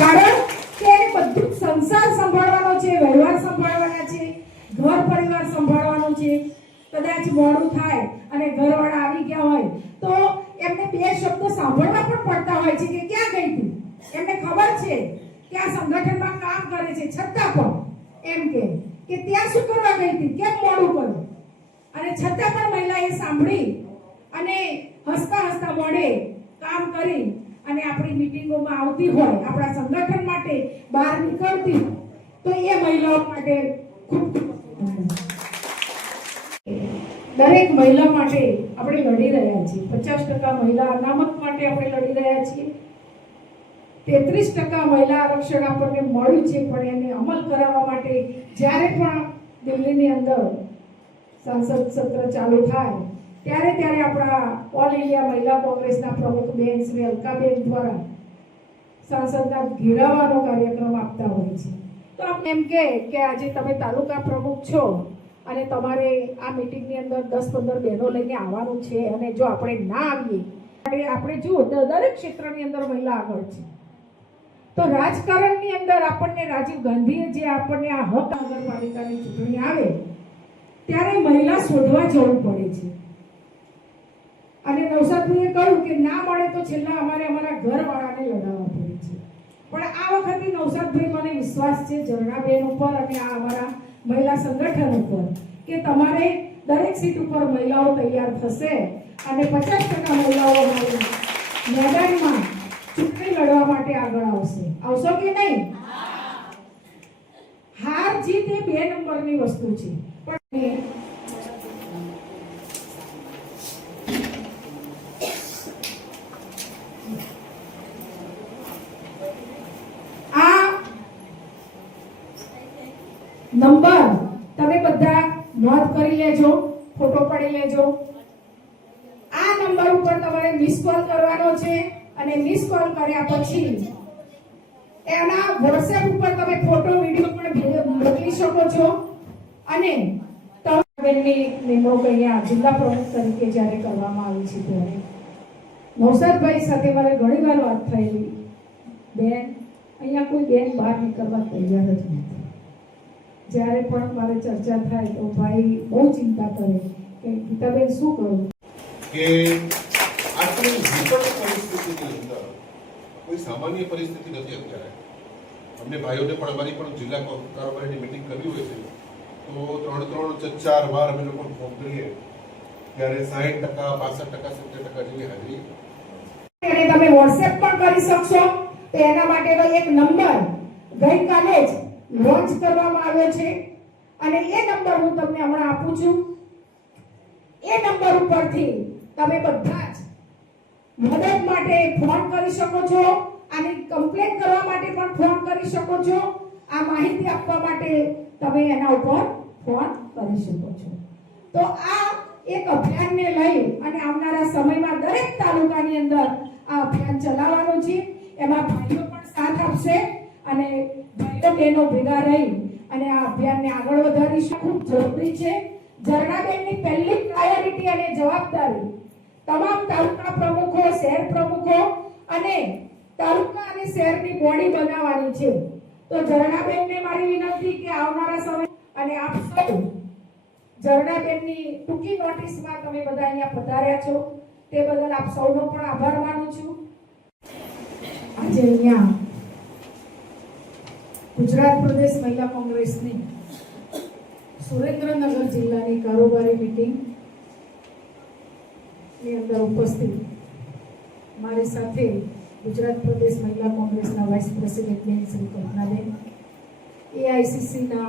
કારણ કે એને બધું સંસાર સંભાળવાનો છે, વ્યવહાર સંભાળવાના છે, ઘર પરિવાર સંભાળવાનો છે. કદાચ મોડું થાય અને ઘરવાળા આવી ગયા હોય તો એમને બે શબ્દો સાંભળવા પણ પડતા હોય છે કે ક્યાં ગઈ હતી. એમને ખબર છે કે આ સંગઠનમાં કામ કરે છે, છતાં પણ એમ કે ત્યાં શું કરવા ગઈ હતી, કેમ મોડું કર્યું, અને છતાં પણ મહિલા એ સાંભળી અને હસતા હસતા મોઢે કામ કરી અને આપણી મીટિંગોમાં આવતી હોય, આપણા સંગઠન માટે બહાર નીકળતી, તો એ મહિલાઓ માટે ખૂબ દરેક મહિલા માટે આપણે લડી રહ્યા છીએ. 50% મહિલા અનામત માટે આપણે લડી રહ્યા છીએ. 33% મહિલા આરક્ષણ આપણને મળ્યું છે, પણ એને અમલ કરાવવા માટે જ્યારે પણ દિલ્હીની અંદર સંસદ સત્ર ચાલુ થાય ત્યારે આપણા ઓલ ઇન્ડિયા મહિલા કોંગ્રેસના પ્રમુખ બેન શ્રી અલકાબેન દ્વારા સંસદના ઘેરાવાનો કાર્યક્રમ આપતા હોય છે. તો એમ કે આજે તમે તાલુકા પ્રમુખ છો અને તમારે આ મીટિંગની અંદર 10-15 બહેનો લઈને આવવાનું છે, અને જો આપણે ના આવીએ, આપણે જુઓ દરેક ક્ષેત્રની અંદર મહિલા આગળ છે. તો રાજકારણની અંદર આપણને રાજીવ ગાંધીએ જે આપણને આ હક નગરપાલિકાની ચૂંટણી આવે ત્યારે મહિલા શોધવા જવું પડે છે. અને નવસાદભાઈએ કહ્યું કે ના મળે તો છેલ્લા અમારે અમારા ઘરવાળાને લડાવવા પડે છે. પણ આ વખતે નવસાદભાઈ મને વિશ્વાસ છે ઝરણાબેન ઉપર અને આ અમારા મહિલા સંગઠન ઉપર કે તમારે દરેક સીટ ઉપર મહિલાઓ તૈયાર થશે અને 50% મહિલાઓ મેદાનમાં ચૂંટણી લડવા માટે આગળ આવશો કે નહીં? હાર જીત એ 2 નંબરની વસ્તુ છે. પણ નંબર તમે બધા નોંધ કરી લેજો, ફોટો પાડી લેજો. આ નંબર ઉપર તમારે મિસ કોલ કરવાનો છે અને મિસ કોલ કર્યા પછી એના WhatsApp ઉપર તમે ફોટો વિડિયો પણ મોકલી શકો છો. અને તમારી નિમણૂક અહીંયા જિલ્લા પ્રમુખ તરીકે જ્યારે કરવામાં આવી છે ત્યારે નવસાદભાઈ સાથે મારે ઘણી વાર વાત થયેલી, બેન અહીંયા કોઈ બેન બહાર નીકળવા તૈયાર જ નથી. જ્યારે પણ મારે ચર્ચા થાય તો ભાઈ બહુ ચિંતા કરે કે ગીતાબેન શું કરું કે આટલી વિકટ પરિસ્થિતિની અંદર કોઈ સામાન્ય પરિસ્થિતિ નથી. અત્યારે અમને ભાઈઓને પણ અમારી પણ જિલ્લા કારોબારીની મિટિંગ કરવી હોય છે તો 3-4 વાર અમે લોકો ફોન કરીએ ત્યારે 60%, 65%, 70% જેવી હાજરી. અને તમે WhatsApp પણ કરી શકશો. તો એના માટેનો એક નંબર ગઈકાલે જ લોન્ચ કરવામાં આવ્યો છે અને એ નંબર હું તમને હમણાં આપું છું. એ નંબર ઉપરથી તમે બધા જ મદદ માટે ફોન કરી શકો છો અને કમ્પ્લેન કરવા માટે પણ ફોન કરી શકો છો. આ માહિતી આપવા માટે તમે એના ઉપર ફોન કરી શકો છો. તો આ એક અભિયાનને લઈ અને આવનારા સમયમાં દરેક તાલુકાની અંદર આ અભિયાન ચલાવવાનું છે. એમાં ભાઈઓ પણ સાથ આપશે અને ભાઈઓ બહેનો ભેગા રહી અને આ અભિયાનને આગળ વધારીશું. ખૂબ જરૂરી છે. ઝરણાબેનની પહેલી પ્રાયોરિટી અને જવાબદારી તમામ તાલુકા પ્રમુખો, શહેર પ્રમુખો અને તાલુકા અને શહેરની બોડી બનાવવાની છે. તો ઝરણાબેનને મારી વિનંતી કે આવનારા સમય અને આપ સૌ ઝરણાબેનની ટૂંકી નોટિસમાં તમે બધા અહીંયા પધાર્યા છો તે બદલ આપ સૌનો પણ આભાર માનું છું. આજે અહીંયા ગુજરાત પ્રદેશ મહિલા કોંગ્રેસની સુરેન્દ્રનગર જિલ્લાની કારોબારી મીટિંગ ની અંદર ઉપસ્થિત મારી સાથે ગુજરાત પ્રદેશ મહિલા કોંગ્રેસના વાઇસ પ્રેસિડેન્ટ બેન શ્રી કલ્પનાબેન, AICCના